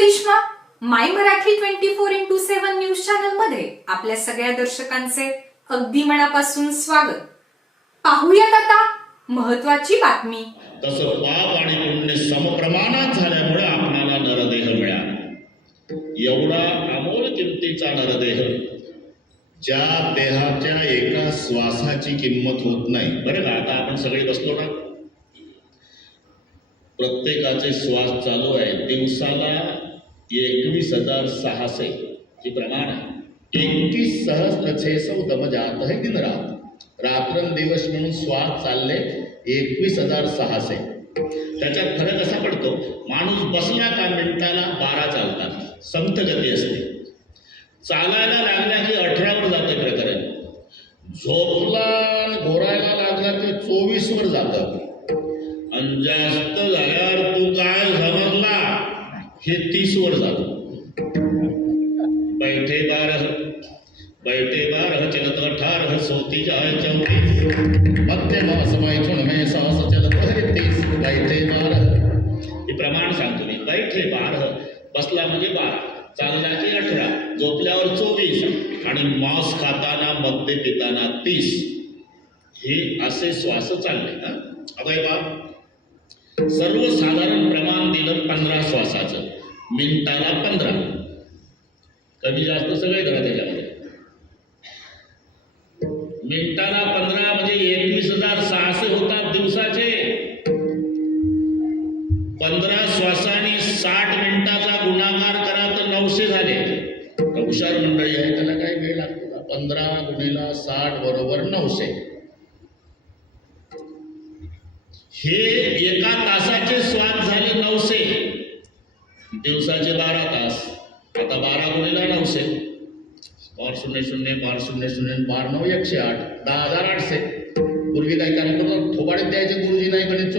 Karishma my Marathi twenty four into seven news चॅनलमध्ये आपल्या सगळ्या दर्शकांचे अगदी मनापासून स्वागत. पाहूयात आता महत्वाची बातमी. तसं पाप आणि पुण्य समप्रमाणात झाल्यामुळे आपणाला नरदेह मिळाला. एवढा अमोल किमतीचा नरदेह. ज्या देहाच्या एका श्वासाची किंमत होत नाही. बरं ना आता आपण सगळे बसलो ना? प्रत्येकाचे श्वास चालू आहे दिवसाला एकवीस हजार सहाशे हे प्रमाण आहे. एकतीस सहस्त्र छे दम जात है दिन रात रात्रंदिवस म्हणून स्वाद चालले एकवीस हजार सहाशे त्याच्यात फरक असा पडतो माणूस बसला का मिनिटाला बारा चालतात. संत गती असते. चालायला लागल्या की अठरावर जाते प्रकरण. झोपला आणि घोरायला लागला की चोवीसवर जातं. आणि जास्त झाल्यावर तू काय समजला हे तीसवर जात. बैठे बारह बैठे बारह चलत अठारह सोती जाय चौतीस. मध्य मास मैथुन में सास चलत हे तीस. बैठे बारह. हे प्रमाण सांगतो मी. बैठे बारह बसला म्हणजे बारा. चालला की अठरा झोपल्यावर चोवीस. आणि मांस खाताना मद्य पिताना तीस. हे असे श्वास चालले ना अभय हे सर्वसाधारण प्रमाण दिलं पंधरा श्वासाचं. मिनिटाला पंधरा. कमी जास्त सगळे करा त्याच्यामध्ये. मिनिटाला पंधरा म्हणजे एकवीस हजार सहाशे होतात दिवसाचे. पंधरा श्वासाने साठ मिनिटाचा गुणाकार करा तर नऊशे झाले. हुशार मंडळी आहे त्याला काय वेळ लागतो का? पंधरा गुणीला साठ बरोबर नऊशे. हे एका तासाचे स्वाद दिवसाचे बारा तास. आता बारा गुणिला नऊशे बार शून्य शून्य बार शून्य शून्य बार नऊ एकशे आठ. दहा हजार आठशे. पूर्वी काय करतो थोबाडीत द्यायचे गुरुजी नाही गणित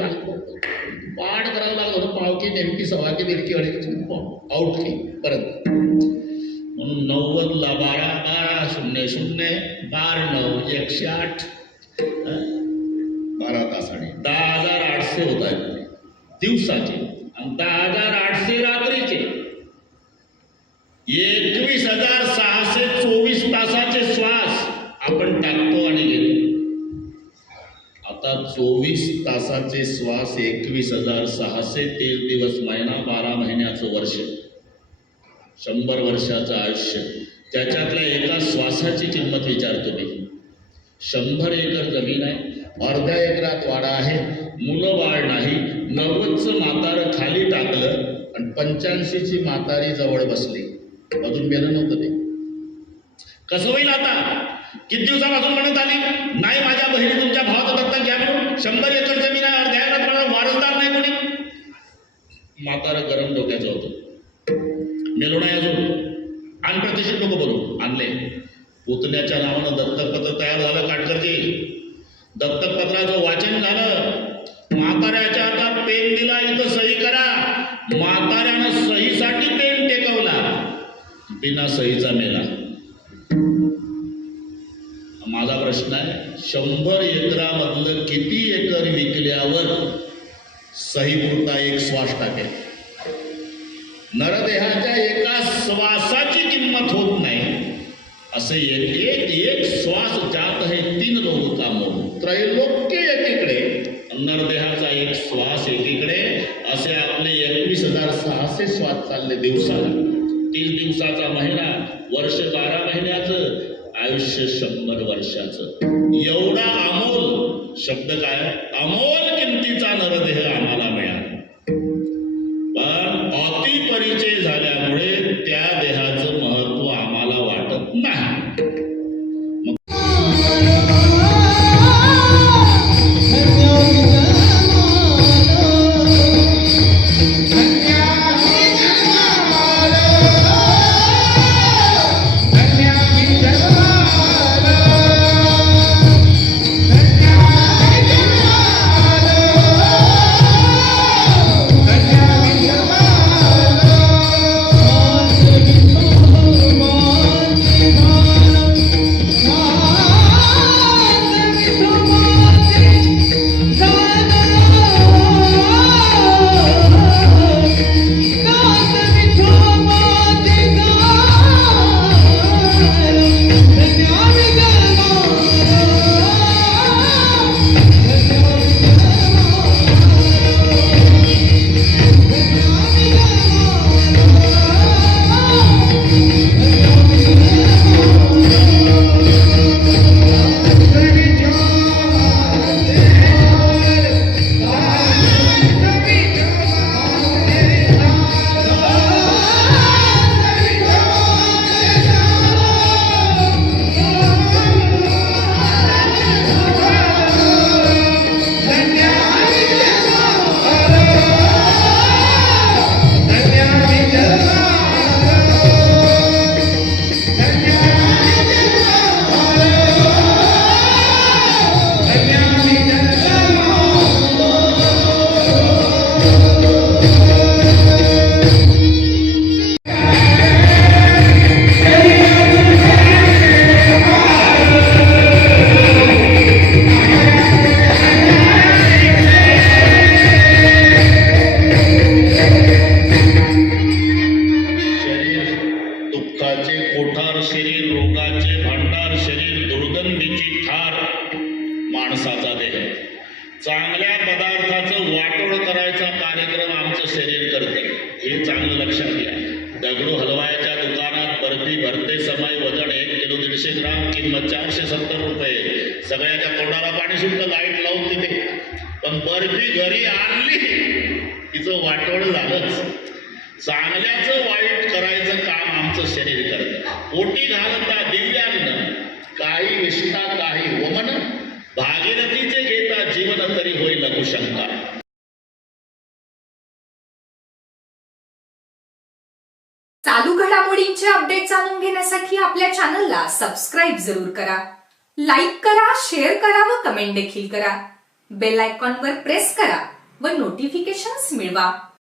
पाठ करावं लागलं होतं पावकी नेमकी सव्वा की दीडकी अडीची आउट की परत. म्हणून नव्वदला बारा बारा शून्य शून्य बार नऊ एकशे आठ? बारा तासाने दहा हजार आठशे होत आहेत. दिवसाचे. आणि दहा हजार आठशे रात्रीचे. एकवीस हजार सहाशे चोवीस तासाचे श्वास आपण टाकतो आणि घेतो. आता चोवीस तासाचे श्वास एकवीस हजार सहाशे तेल दिवस महिना बारा महिन्याचं वर्ष. शंभर वर्षाचं आयुष्य. त्याच्यातल्या एका श्वासाची किंमत विचारतो मी. शंभर एकर जमीन आहे. अर्ध्या एकरात वाडा आहे. मुलं बाळ नाही. नव्वदचं म्हातारं खाली टाकलं आणि पंच्याऐंशीची म्हातारी जवळ बसली. अजून मेलं नव्हतं ते. कसं होईल आता? किती दिवसापासून म्हणत आली नाही माझ्या बहिणी तुमच्या भावाचा दत्तक घ्या म्हणून. शंभर एकर जमीन आहे अर्ध्या एकरात मला वारसदार नाही कोणी. म्हातारं गरम डोक्याचं होतं. मेलो नाही अजून. अनप्रतिष्ठित लोक बोलू. आणले. पुतण्याच्या नावानं दत्तकपत्र तयार झालं काटकरजी दत्तपत्राचं वाचन झालं. म्हाताऱ्याच्या हातात पेन दिला इथं सही करा. म्हाताऱ्यानं सहीसाठी पेन टेकवला. बिना सहीचा मेला. माझा प्रश्न आहे शंभर एकरामधलं किती एकर विकल्यावर सहीपुरता एक श्वास टाकेल? नरदेहाच्या एका श्वासाची किंमत होत नाही. असे एक एक एक श्वास ज्या त्रैलोक्य एकीकडे. नरदेहाचा एक श्वास एकीकडे. असे आपले एकवीस हजार सहाशे श्वास चालले दिवसाला. तीस दिवसाचा महिना वर्ष बारा महिन्याचं आयुष्य शंभर वर्षाचं. एवढा अमोल शब्द काय? अमोल किमतीचा नरदेह आम्हाला मिळाला. पण अति परिचय झाल्यामुळे त्या ते रोगाचे भांडार शरीर दुर्गंधीची थार माणसाचा देह. चांगल्या पदार्थाचं वाटोळ करायचा कार्यक्रम आमचं शरीर करते. हे चांगलं लक्षात घ्या. दगडू हलवायाच्या दुकानात बर्फी भरते समय वजन एक किलो दीडशे ग्राम किंमत चारशे सत्तर रुपये. सगळ्याच्या तोंडाला पाणी सुटलं लाइट लावून तिथे. पण बर्फी घरी आणली. तिचं वाटोळ झालंच. चांगल्याचं वाईट करतं पोटी घालता दिव्यांग काही विष्टा काही वमन भागीरथीचे घेता जीवन तरी होईल लघुशंका चालू घडामोडींचे अपडेट जाणून घेण्यासाठी आपल्या चॅनलला सबस्क्राईब जरूर करा. लाईक करा शेअर करा व कमेंट देखील करा. बेल आयकॉनवर प्रेस करा व नोटिफिकेशन्स मिळवा.